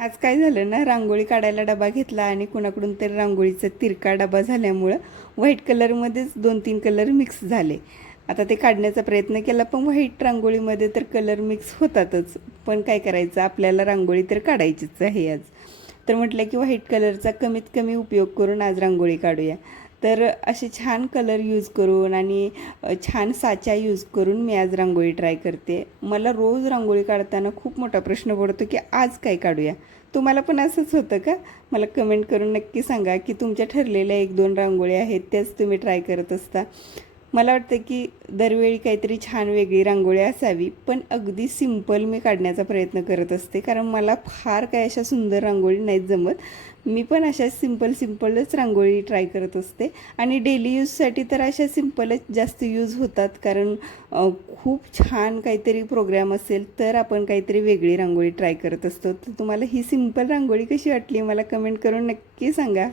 आज काय झालं ना, रांगोळी काढायला डबा घेतला आणि कुणाकडून तरी रांगोळीचा तिरका डबा झाल्यामुळं व्हाईट कलरमध्येच 2-3 कलर मिक्स झाले. आता ते काढण्याचा प्रयत्न केला, पण व्हाईट रांगोळीमध्ये तर कलर मिक्स होतातच. पण काय करायचं, आपल्याला रांगोळी तर काढायचीच आहे आज. तर म्हटलं की व्हाईट कलरचा कमीत कमी उपयोग करून आज रांगोळी काढूया. तर असे छान कलर यूज करून आणि छान साचा यूज करून मी आज रांगोळी ट्राय करते. मला रोज रांगोळी काढताना खूप मोठा प्रश्न पडतो की आज काय काढूया. तुम्हाला पण असंच होतं का? मला कमेंट करून नक्की सांगा की तुमच्या ठरलेल्या 1-2 रांगोळ्या आहेत त्याच तुम्ही ट्राय करत असता. मला वाटतं की दरवेळी काहीतरी छान वेगळी रांगोळी असावी, पण अगदी सिंपल मी काढण्याचा प्रयत्न करत असते, कारण मला फार काय अशा सुंदर रांगोळी नाहीत जमत. मी पण अशा सिंपलच रांगोळी ट्राय करत असते आणि डेली यूजसाठी तर अशा सिंपलच जास्त यूज होतात, कारण खूप छान काहीतरी प्रोग्राम असेल तर आपण काहीतरी वेगळी रांगोळी ट्राय करत असतो. तर तुम्हाला ही सिंपल रांगोळी कशी वाटली मला कमेंट करून नक्की सांगा.